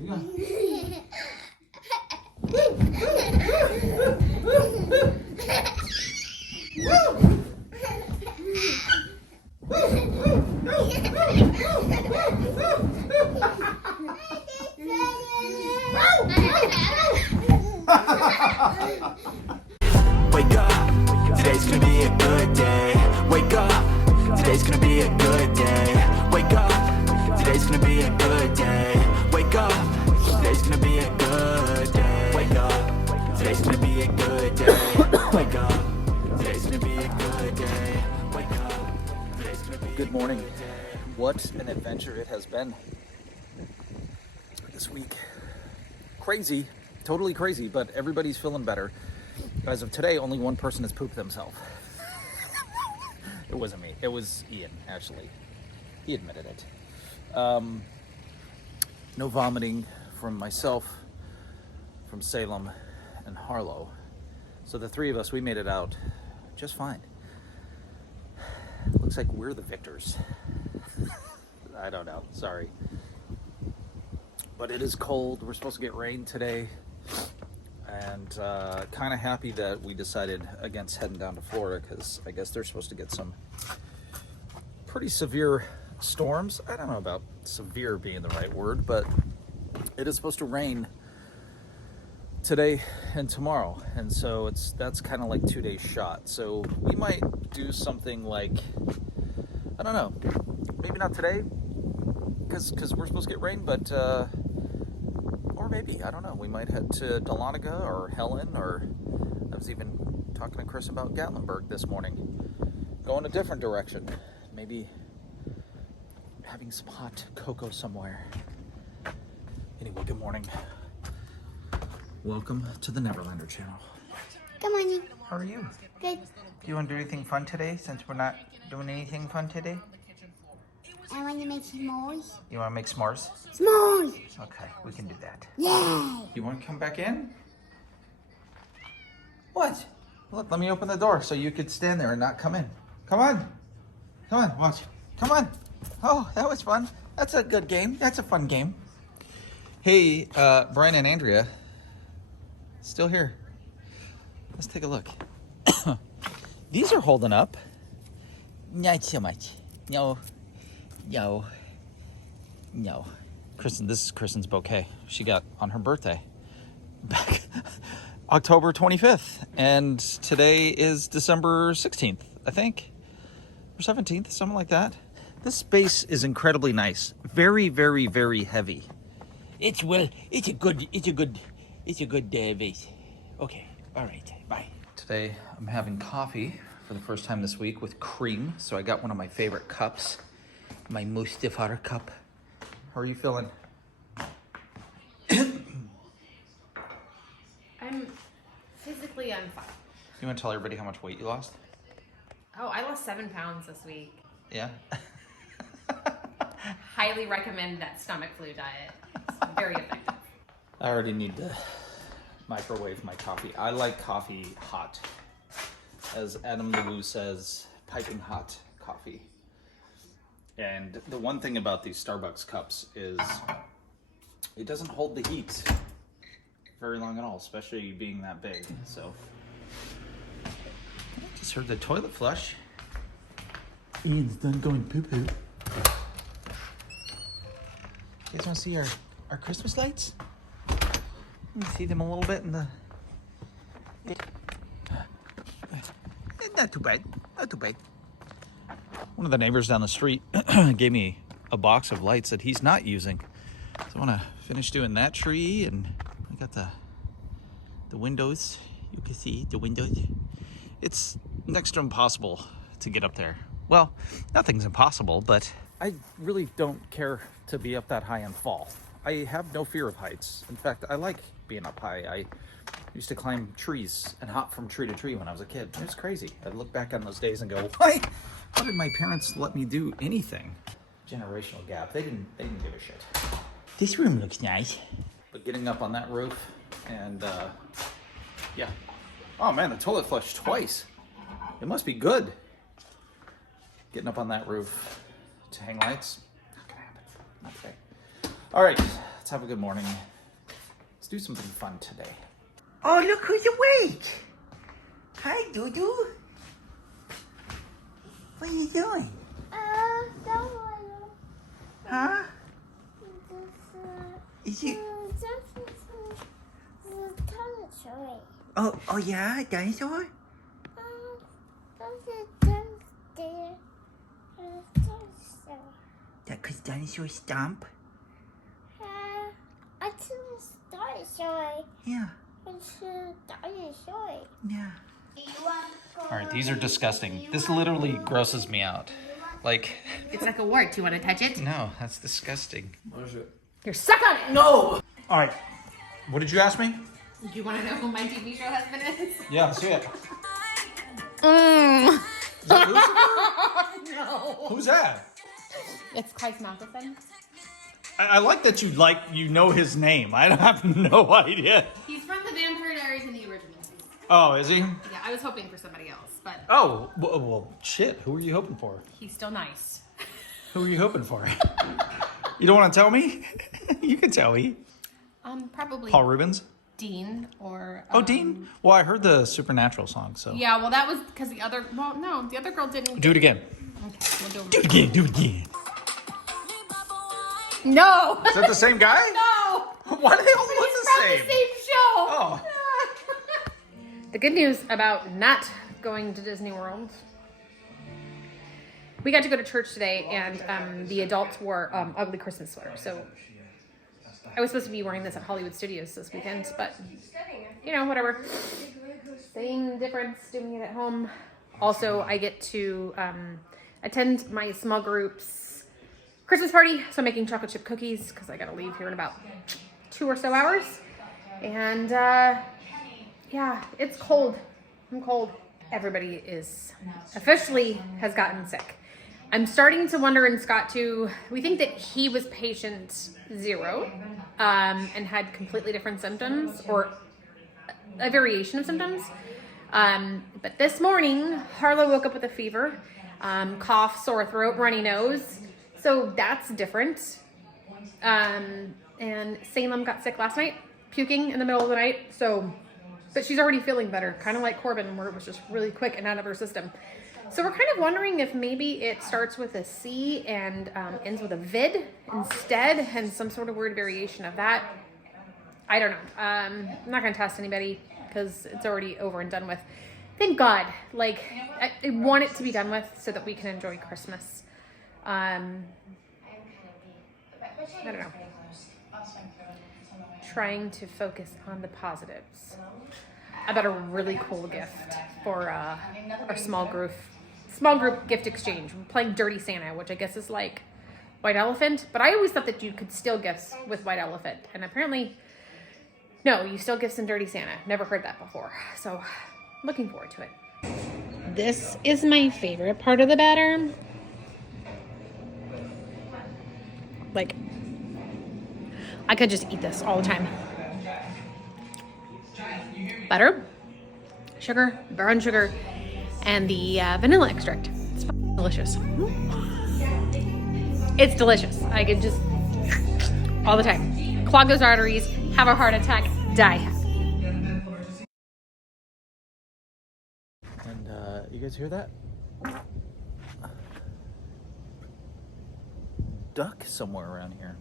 we go. Wake up, today's gonna be a good day. Wake up, today's gonna be a good day. Wake up, today's gonna be a good day. Wake up, today's gonna be a good day. Wake up, today's gonna be a good day. Wake up, today's gonna be a good day. Wake up, today's gonna be a good day. Good morning. What an adventure it has been this week. Crazy, totally crazy, but everybody's feeling better. As of today, only one person has pooped themselves. It wasn't me. It was Ian, actually. He admitted it. No vomiting from myself, from Salem, and Harlow. So the three of us, we made it out just fine. Looks like we're the victors. I don't know. Sorry. But it is cold. We're supposed to get rain today. And kind of happy that we decided against heading down to Florida, because I guess they're supposed to get some pretty severe storms. I don't know about severe being the right word, but it is supposed to rain today and tomorrow, and so that's kind of like 2 days shot. So we might do something like, I don't know, maybe not today because we're supposed to get rain, but or maybe, I don't know, we might head to Dahlonega or Helen, or I was even talking to Chris about Gatlinburg this morning, going a different direction, maybe having some hot cocoa somewhere. Anyway, good morning. Welcome to the Neverlander channel. Good morning. How are you? Good. Do you want to do anything fun today, since we're not doing anything fun today? I want to make s'mores. You want to make s'mores? S'mores! Okay, we can do that. Yay! You want to come back in? What? Look, let me open the door so you could stand there and not come in. Come on. Come on, watch. Come on. Oh, that was fun. That's a good game. That's a fun game. Hey, Brian and Andrea, still here. Let's take a look. These are holding up. Not so much. No. Kristen, this is Kristen's bouquet she got on her birthday back October 25th. And today is December 16th, I think. Or 17th, something like that. This space is incredibly nice. Very, very, very heavy. It's a good vase. Okay, all right, bye. Today I'm having coffee for the first time this week with cream. So I got one of my favorite cups, my Mustafar cup. How are you feeling? I'm fine. You want to tell everybody how much weight you lost? Oh, I lost 7 pounds this week. Yeah? Highly recommend that stomach flu diet. It's very effective. I already need to microwave my coffee. I like coffee hot. As Adam DeWoo says, piping hot coffee. And the one thing about these Starbucks cups is it doesn't hold the heat very long at all, especially being that big. So, just heard the toilet flush. Ian's done going poo-poo. You guys want to see our Christmas lights? Let me see them a little bit in the... Not too bad, not too bad. One of the neighbors down the street gave me a box of lights that he's not using. So I want to finish doing that tree, and I got the windows. You can see the windows. It's next to impossible to get up there. Well, nothing's impossible, but I really don't care to be up that high and fall. I have no fear of heights. In fact, I like being up high. I used to climb trees and hop from tree to tree when I was a kid. It was crazy. I'd look back on those days and go, why did my parents let me do anything? Generational gap. They didn't give a shit. This room looks nice. But getting up on that roof and yeah. Oh man, the toilet flushed twice. It must be good. Getting up on that roof to hang lights, not gonna happen. Not today. All right, Let's have a good morning. Let's do something fun today. Oh, look who's awake. Hi, Doo-Doo. What are you doing? Huh? Is you... Oh yeah, a dinosaur? That cause dinosaurs stomp? Yeah. Yeah. Alright, these are disgusting. This literally grosses me out. Like... It's like a wart. Do you want to touch it? No, that's disgusting. What is it? Here, suck on it. No! Alright, what did you ask me? Do you want to know who my TV show husband is? Yeah, let's see it. Mm. Is that Lucifer? No. Who's that? It's Christ Matheson. I like that you know his name. I have no idea. He's from the Vampire Diaries in the original. Oh, is he? Yeah, I was hoping for somebody else, but Oh, well, shit. Who are you hoping for? he's still nice. Who are you hoping for? You don't want to tell me? You can tell me. Probably Paul Rubens? Dean or... Oh, Dean? Well, I heard the Supernatural song, so. Yeah, well, that was because the other... Well, no, the other girl didn't... Do it again. Okay, we'll Do it again. Do it again. No! Is that the same guy? No! Why do they all look It's the from same? the same show! Oh. The good news about not going to Disney World. We got to go to church today, and the adults wore ugly Christmas sweaters. So I was supposed to be wearing this at Hollywood Studios this weekend, but you know, whatever. Same difference doing it at home. Also, I get to attend my small group's Christmas party, so I'm making chocolate chip cookies because I gotta leave here in about 2 or so hours. And yeah, it's cold. I'm cold. Everybody is officially has gotten sick. I'm starting to wonder, and Scott too, we think that he was patient 0 and had completely different symptoms or a variation of symptoms. But this morning, Harlow woke up with a fever, cough, sore throat, runny nose. So that's different. And Salem got sick last night, puking in the middle of the night. So, but she's already feeling better, kind of like Corbin, where it was just really quick and out of her system. So we're kind of wondering if maybe it starts with a C and ends with a vid instead, and some sort of weird variation of that. I don't know. I'm not going to test anybody because it's already over and done with. Thank God. Like, I want it to be done with so that we can enjoy Christmas. I don't know. Trying to focus on the positives. I got a really cool gift for our small group gift exchange. We're playing Dirty Santa, which I guess is like White Elephant, but I always thought that you could steal gifts with White Elephant, and apparently no, you steal gifts in Dirty Santa. Never heard that before, so looking forward to it. This is my favorite part of the batter. Like, I could just eat this all the time. Butter, sugar, brown sugar, and the vanilla extract. It's delicious. It's delicious. I could just, all the time. Clog those arteries, have a heart attack, die happy. And you guys hear that? Duck somewhere around here.